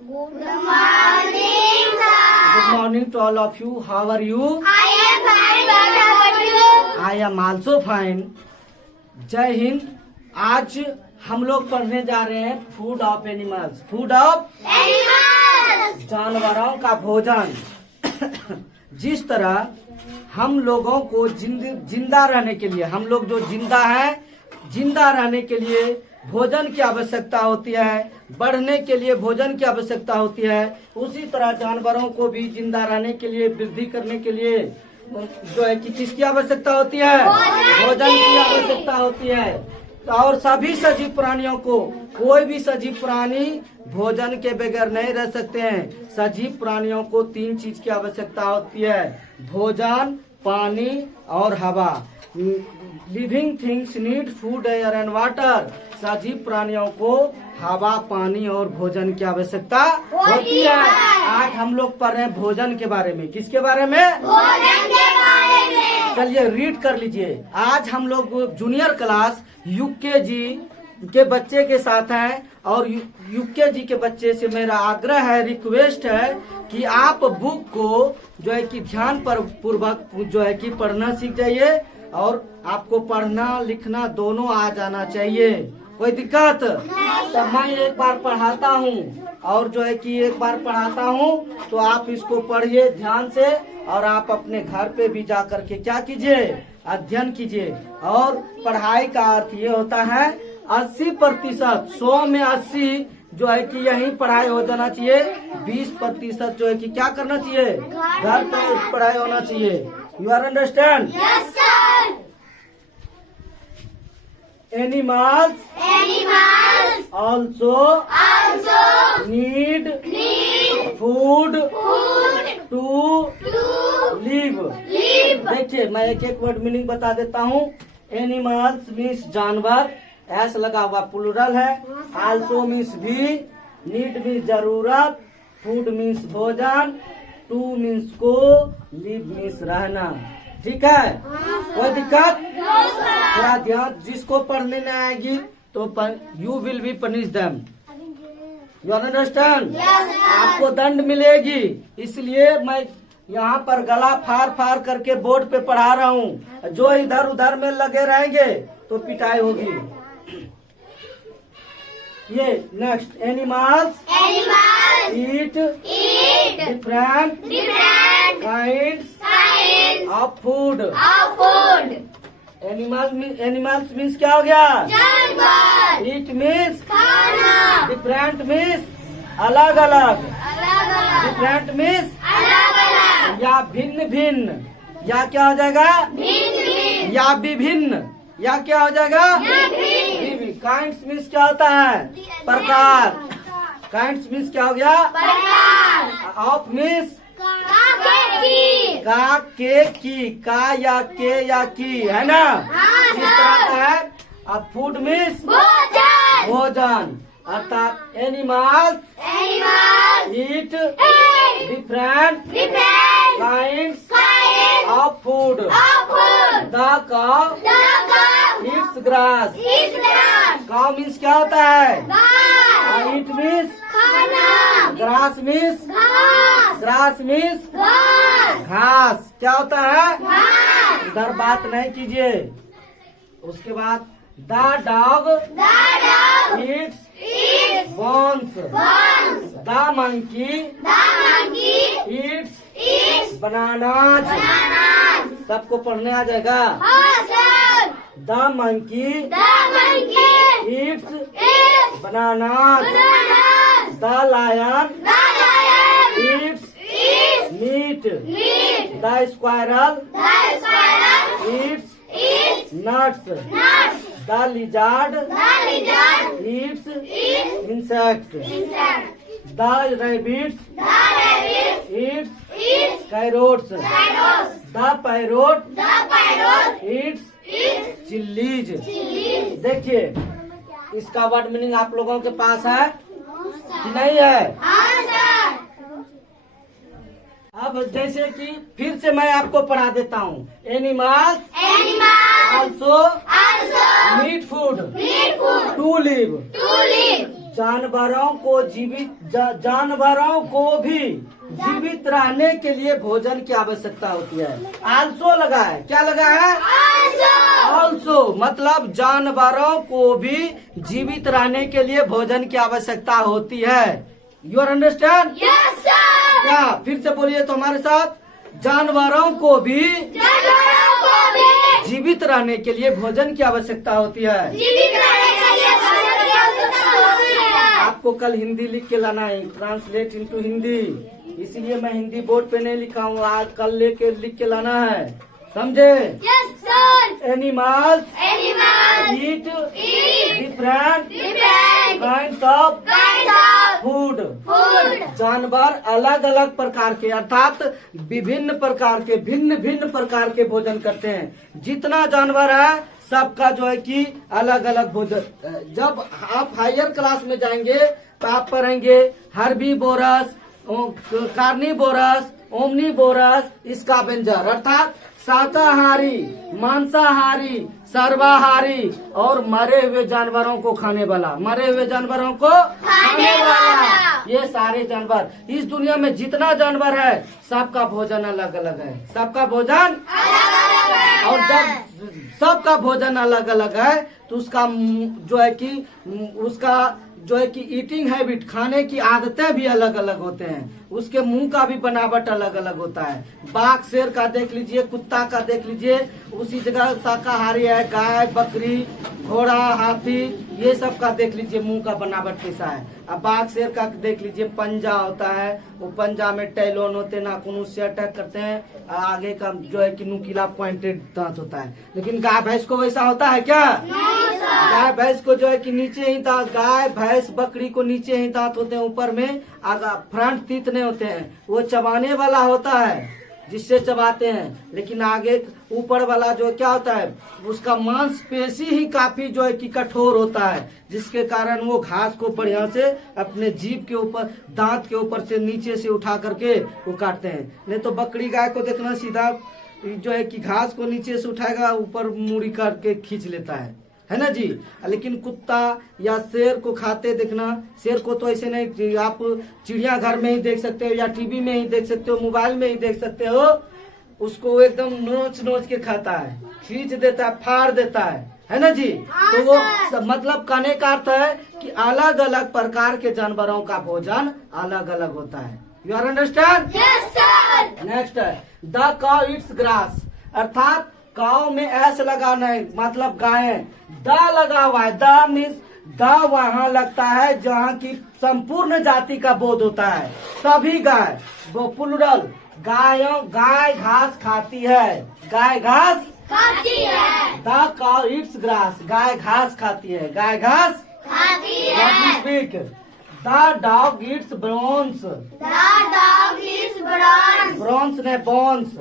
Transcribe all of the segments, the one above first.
Good morning, sir. Good morning to all of you. How are you? I am very well. How are you? I am also fine. जय हिंद। आज हम लोग पढ़ने जा रहे हैं food of animals. Food of Animals. जानवरों का भोजन। जिस तरह हम लोगों को जिंदा रहने के लिए, हम लोग जो जिंदा हैं, जिंदा रहने के लिए भोजन की आवश्यकता होती है, बढ़ने के लिए भोजन की आवश्यकता होती है, उसी तरह जानवरों को भी जिंदा रहने के लिए, वृद्धि करने के लिए जो है कि किसकी आवश्यकता होती है? भोजन की आवश्यकता होती है। और सभी सजीव प्राणियों को, कोई भी सजीव प्राणी भोजन के बगैर नहीं रह सकते हैं। सजीव प्राणियों को 3 चीज की आवश्यकता होती है: भोजन, पानी और हवा। Living things need food, air and water. सजीव प्राणियों को हवा, पानी और भोजन की आवश्यकता होती है। आज हम लोग पढ़ रहे हैं भोजन के बारे में। किसके बारे में? भोजन के बारे में। चलिए रीड कर लीजिए। आज हम लोग जूनियर क्लास यूकेजी के बच्चे के साथ हैं और यूकेजी के बच्चे से मेरा आग्रह है, रिक्वेस्ट है कि आप बुक को जो है कि ध्यान पर पूर्वक जो है कि पढ़ना सीख जाइए और आपको पढ़ना लिखना दोनों आ जाना चाहिए। कोई दिक्कत? तो मैं एक बार पढ़ाता हूँ और जो है कि एक बार पढ़ाता हूँ तो आप इसको पढ़िए ध्यान से और आप अपने घर पे भी जा करके क्या कीजिए? अध्ययन कीजिए। और पढ़ाई का अर्थ ये होता है 80%, 100 में 80 जो है कि यही पढ़ाई हो जाना चाहिए। 20% जो है कि क्या करना चाहिए? घर पे पढ़ाई होना चाहिए। You are understand? Yes, sir. Animals Animals also also need need food food to to live। live. देखिए मैं एक एक वर्ड मीनिंग बता देता हूँ। एनिमल्स मीन्स जानवर, एस लगा हुआ प्लूरल है। आल्सो मीन्स भी, नीड मीन्स जरूरत, फूड मीन्स भोजन, टू मीन्स को, लिव मीन्स रहना। ठीक है? कोई दिक्कत? थोड़ा ध्यान, जिसको पढ़ने नहीं आएगी तो you will be punish them. You understand? आपको दंड मिलेगी, इसलिए मैं यहाँ पर गला फाड़ फाड़ करके बोर्ड पे पढ़ा रहा हूँ। जो इधर उधर में लगे रहेंगे तो पिटाई होगी। ये next, animals Animals eat eat different different kinds kinds of food. of food. Animals means क्या हो गया? जानवर, ईट मीन्स खाना, डिफरेंट मीन्स अलग अलग, अलग-अलग, डिफरेंट मीन्स अलग-अलग, या भिन्न भिन्न, या क्या हो जाएगा? भिन्न-भिन्न, या विभिन्न, या क्या हो जाएगा? भिन्न, काइंड्स मीन्स क्या होता है? प्रकार। काइंड्स मीन्स क्या हो गया? प्रकार, ऑफ मीन्स काके का, के, की, का या के या की, है ना? हाँ, इस तरह का है। अब फूड मीन्स भोजन, भोजन, अर्थात animals animals eat eat different different kinds kinds of food. of food. The cow The cow Yeats grass. eats grass. Cow means क्या होता है? घास, ईट मीन्स खाना, ग्रास मीन्स, घास, ग्रास मीन्स घास, घास। क्या होता है? घास. इधर बात नहीं कीजिए। उसके बाद the dog The dog eats eats bones. buns. The monkey The monkey eats eats bananas. bananas. सबको पढ़ने आ जाएगा। हाँ, sir. The monkey The monkey eats eats bananas. bananas. The lion The lion eats eats meat. meat. The squirrel The squirrel eats eats nuts. nuts. The lizard The lizard eats eats insect. insects. The rabbits The rabbit eats eats carrots. carrots. The parrot The parrot Yeats eats chillies. chilies. देखिए इसका word meaning आप लोगों के पास है कि नहीं है? हाँ, sir. अब जैसे कि फिर से मैं आपको पढ़ा देता हूँ। Animals Animals also also need food need food to live. to live. जानवरों को जानवरों को भी जीवित रहने के लिए भोजन की आवश्यकता होती है। आल्सो लगा है, क्या लगा है? ऑल्सो मतलब जानवरों को भी जीवित रहने के लिए भोजन की आवश्यकता होती है। You are understand? Yes sir. क्या? फिर से बोलिए तो हमारे साथ। जानवरों को भी जानवरों को भी जीवित रहने के लिए भोजन की आवश्यकता होती है। जीवित रहने के लिए भोजन की आवश्यकता होती है। आपको कल हिंदी लिख के लाना है, ट्रांसलेट इनटू हिंदी। इसलिए मैं हिंदी बोर्ड पे नहीं लिखा हूँ, आज कल लेके लिख के लाना है, समझे? Yes sir. Animals animals eat eat different different kinds of kinds of food. Food. जानवर अलग अलग प्रकार के अर्थात विभिन्न प्रकार के भिन्न भिन्न प्रकार के भोजन करते हैं। जितना जानवर है सबका जो है कि अलग अलग भोजन। जब आप हायर क्लास में जाएंगे तो आप पढ़ेंगे हर्बीवोरस, कार्निवोरस, ओमनीवोरस, स्कैवेंजर अर्थात शाकाहारी, मांसाहारी, सर्वाहारी और मरे हुए जानवरों को खाने वाला। मरे हुए जानवरों को खाने वाला। ये सारे जानवर, इस दुनिया में जितना जानवर है सबका भोजन अलग अलग है। सबका भोजन और जब सबका भोजन अलग अलग है तो उसका जो है कि उसका जो है कि ईटिंग हैबिट, खाने की आदतें भी अलग अलग होते हैं। उसके मुंह का भी बनावट अलग अलग होता है। बाघ शेर का देख लीजिए, कुत्ता का देख लीजिए, उसी जगह शाकाहारी है, गाय, बकरी, घोड़ा, हाथी, ये सब का देख लीजिए मुंह का बनावट कैसा है। अब बाघ शेर का देख लीजिए, पंजा होता है, वो पंजा में टैलोन होते हैं, नाखून उससे अटैक करते हैं, आगे का जो है कि नुकीला पॉइंटेड दांत होता है। लेकिन गाय भैंस को वैसा होता है क्या? गाय भैंस को जो है कि नीचे ही दांत, गाय भैंस बकरी को नीचे ही दांत होते हैं, ऊपर में आगा फ्रंट तीत नहीं होते हैं। वो चबाने वाला होता है जिससे चबाते हैं, लेकिन आगे ऊपर वाला जो क्या होता है उसका मांसपेशी ही काफी जो है कि कठोर होता है, जिसके कारण वो घास को बढ़िया से अपने जीभ के ऊपर, दांत के ऊपर से नीचे से उठा करके वो काटते हैं। नहीं तो बकरी गाय को देखना सीधा जो है कि घास को नीचे से उठाएगा, ऊपर मुड़ी करके खींच लेता है ना जी। लेकिन कुत्ता या शेर को खाते देखना, शेर को तो ऐसे नहीं, आप चिड़ियाघर में ही देख सकते हो या टीवी में ही देख सकते हो, मोबाइल में ही देख सकते हो। उसको एकदम नोच नोच के खाता है, खींच देता है, फाड़ देता है ना जी। तो वो मतलब कहने का अर्थ है कि अलग अलग प्रकार के जानवरों का भोजन अलग अलग होता है। You are understand? Yes sir. Next है द काउ इट्स ग्रास, अर्थात काउ में ऐस लगाना है, मतलब गाय। द लगा हुआ है, द मीन्स द वहाँ लगता है जहाँ की संपूर्ण जाति का बोध होता है। सभी गाय, वो प्लूरल, गाय घास खाती है, गाय घास खाती है। द काउ इट्स ग्रास, गाय घास खाती है, गाय घास खाती है। Speak the dog eats bronze, The dog is bronze. Bronze ने bones,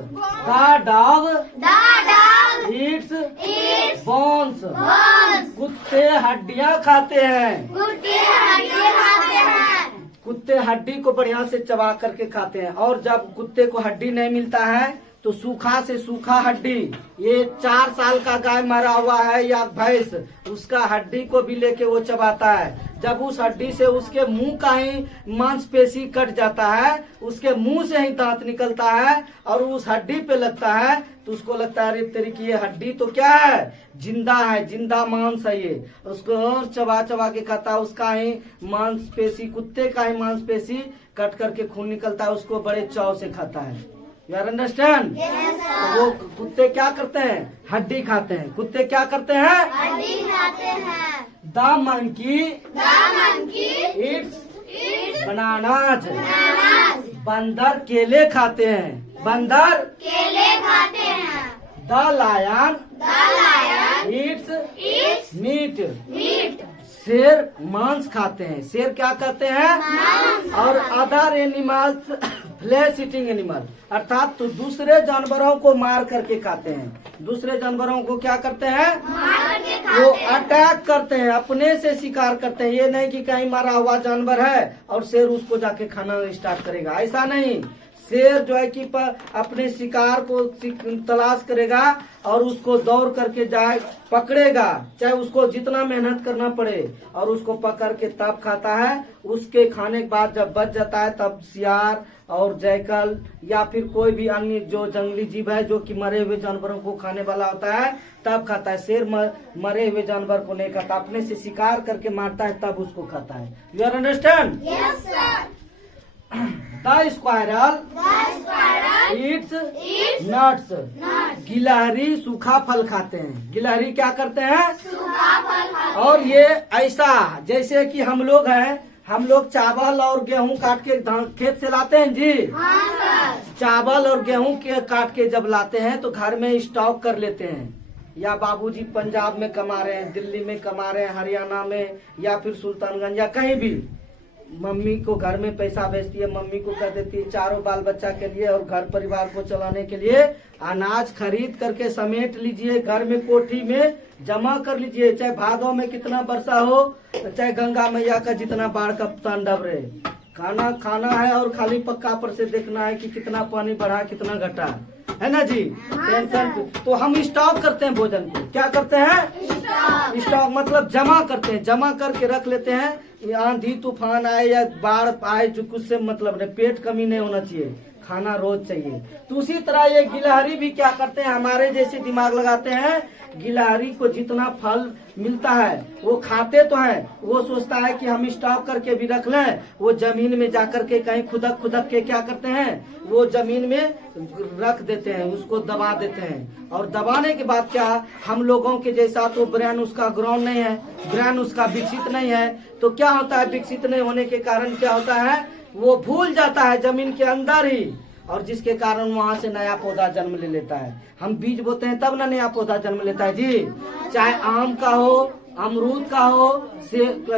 the dog The dog eats eats bones, bones. कुत्ते हड्डियाँ खाते हैं, कुत्ते हड्डी खाते हैं। कुत्ते हड्डी को बढ़िया से चबा करके खाते हैं। और जब कुत्ते को हड्डी नहीं मिलता है तो सूखा से सूखा हड्डी, ये 4 साल का गाय मरा हुआ है या भैंस, उसका हड्डी को भी लेके वो चबाता है। जब उस हड्डी से उसके मुंह का ही मांसपेशी कट जाता है, उसके मुंह से ही दांत निकलता है और उस हड्डी पे लगता है तो उसको लगता है अरे तेरी की ये हड्डी तो क्या है, जिंदा है, जिंदा मांस है ये। उसको और चबा चबा के खाता है, उसका ही मांसपेशी, कुत्ते का ही मांसपेशी कट करके खून निकलता है, उसको बड़े चाव से खाता है। You are understand? तो वो कुत्ते क्या करते हैं? हड्डी खाते हैं। कुत्ते क्या करते हैं? हड्डी खाते हैं। The monkey The monkey eats eats bananas, bananas. बंदर केले खाते हैं, बंदर। केले खाते हैं। The lion The lion eats eats meat, meat. शेर मांस खाते हैं। शेर क्या करते हैं? मांस। और other animals flesh eating animal, अर्थात तो दूसरे जानवरों को मार करके खाते हैं। दूसरे जानवरों को क्या करते हैं? मार के वो खाते हैं। अटैक करते हैं, अपने से शिकार करते हैं। ये नहीं कि कहीं मरा हुआ जानवर है और शेर उसको जाके खाना स्टार्ट करेगा, ऐसा नहीं। शेर जो है कि अपने शिकार को तलाश करेगा और उसको दौड़ करके जाए पकड़ेगा, चाहे उसको जितना मेहनत करना पड़े, और उसको पकड़ के तब खाता है। उसके खाने के बाद जब बच जाता है तब सियार और जैकल या फिर कोई भी अन्य जो जंगली जीव है जो कि मरे हुए जानवरों को खाने वाला होता है तब खाता है। शेर मरे हुए जानवर को नहीं खाता, अपने से शिकार करके मारता है तब उसको खाता है। You are understand? Yes, sir. The squirrel it's nuts. गिलहरी सूखा फल खाते हैं। गिलहरी क्या करते हैं? सूखा फल खाते हैं। और ये ऐसा जैसे कि हम लोग हैं, हम लोग चावल और गेहूं काट के खेत से लाते हैं जी। हाँ सर। चावल और गेहूं के काट के जब लाते हैं तो घर में स्टॉक कर लेते हैं। या बाबूजी पंजाब में कमा रहे हैं, दिल्ली में कमा रहे हैं, हरियाणा में या फिर सुल्तानगंज या कहीं भी, मम्मी को घर में पैसा भेजती है, मम्मी को कह देती है चारों बाल बच्चा के लिए और घर परिवार को चलाने के लिए अनाज खरीद करके समेट लीजिए, घर में कोठी में जमा कर लीजिए। चाहे भादों में कितना वर्षा हो, चाहे गंगा मैया का जितना बाढ़ का तांडव रहे, खाना खाना है और खाली पक्का पर से देखना है कि कितना पानी बढ़ा कितना घटा, है ना जी। टेंशन। तो हम स्टॉक करते हैं भोजन को। क्या करते हैं? स्टॉक मतलब जमा करते हैं, जमा करके रख लेते हैं। आंधी तूफान आए या बाढ़ आए जो कुछ से मतलब नहीं, पेट कमी नहीं होना चाहिए, खाना रोज चाहिए। तो उसी तरह ये गिलहरी भी क्या करते हैं, हमारे जैसे दिमाग लगाते हैं। गिलहरी को जितना फल मिलता है वो खाते तो है, वो सोचता है कि हम स्टॉक करके भी रख लें। वो जमीन में जाकर के कहीं खुदक खुदक के क्या करते हैं, वो जमीन में रख देते हैं, उसको दबा देते हैं। और दबाने के बाद क्या, हम लोगों के जैसा तो ब्रेन उसका ग्राउंड नहीं है, ब्रेन उसका विकसित नहीं है। तो क्या होता है, विकसित नहीं होने के कारण क्या होता है, वो भूल जाता है जमीन के अंदर ही, और जिसके कारण वहाँ से नया पौधा जन्म ले लेता है। हम बीज बोते हैं तब ना नया पौधा जन्म लेता है जी। चाहे आम का हो, अमरूद का हो,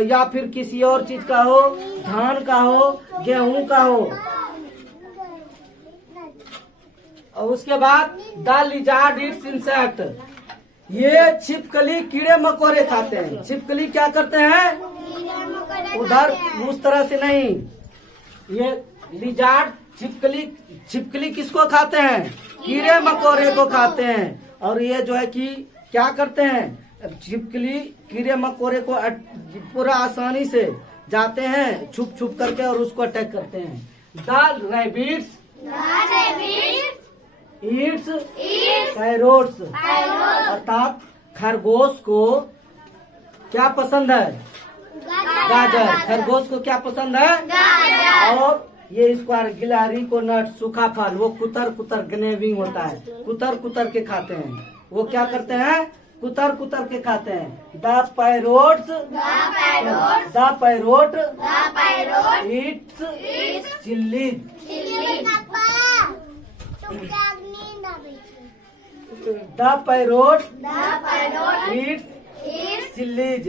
या फिर किसी और चीज का हो, धान का हो, गेहूं का हो। और उसके बाद द लिजार्ड इट्स इंसेक्ट। ये छिपकली कीड़े मकोड़े खाते हैं। छिपकली क्या करते हैं, उधर उस तरह से नहीं, ये लिजार्ड छिपकली किसको खाते हैं, कीड़े मकोड़े को खाते हैं। और ये जो है कि क्या करते हैं, छिपकली कीड़े मकोड़े को पूरा आसानी से जाते हैं छुप छुप करके और उसको अटैक करते हैं। The rabbits Yeats carrots. अर्थात खरगोश को क्या पसंद है, गाजर। खरगोश को क्या पसंद है, गाजर। और ये स्क्वायर गिलहरी को नट सूखा फल, वो कुतर कुतर ग्नेविंग होता है, कुतर कुतर के खाते हैं। वो क्या करते हैं, कुतर कुतर के खाते हैं। The parrot it's chillies. The parrot it's chillies.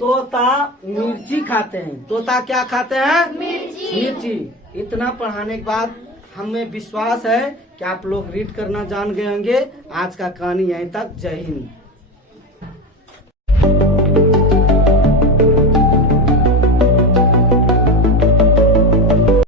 तोता मिर्ची खाते हैं। तोता क्या खाते हैं, मिर्ची। इतना पढ़ाने के बाद हमें विश्वास है कि आप लोग रीड करना जान गए होंगे। आज का कहानी यहीं तक। जय हिंद।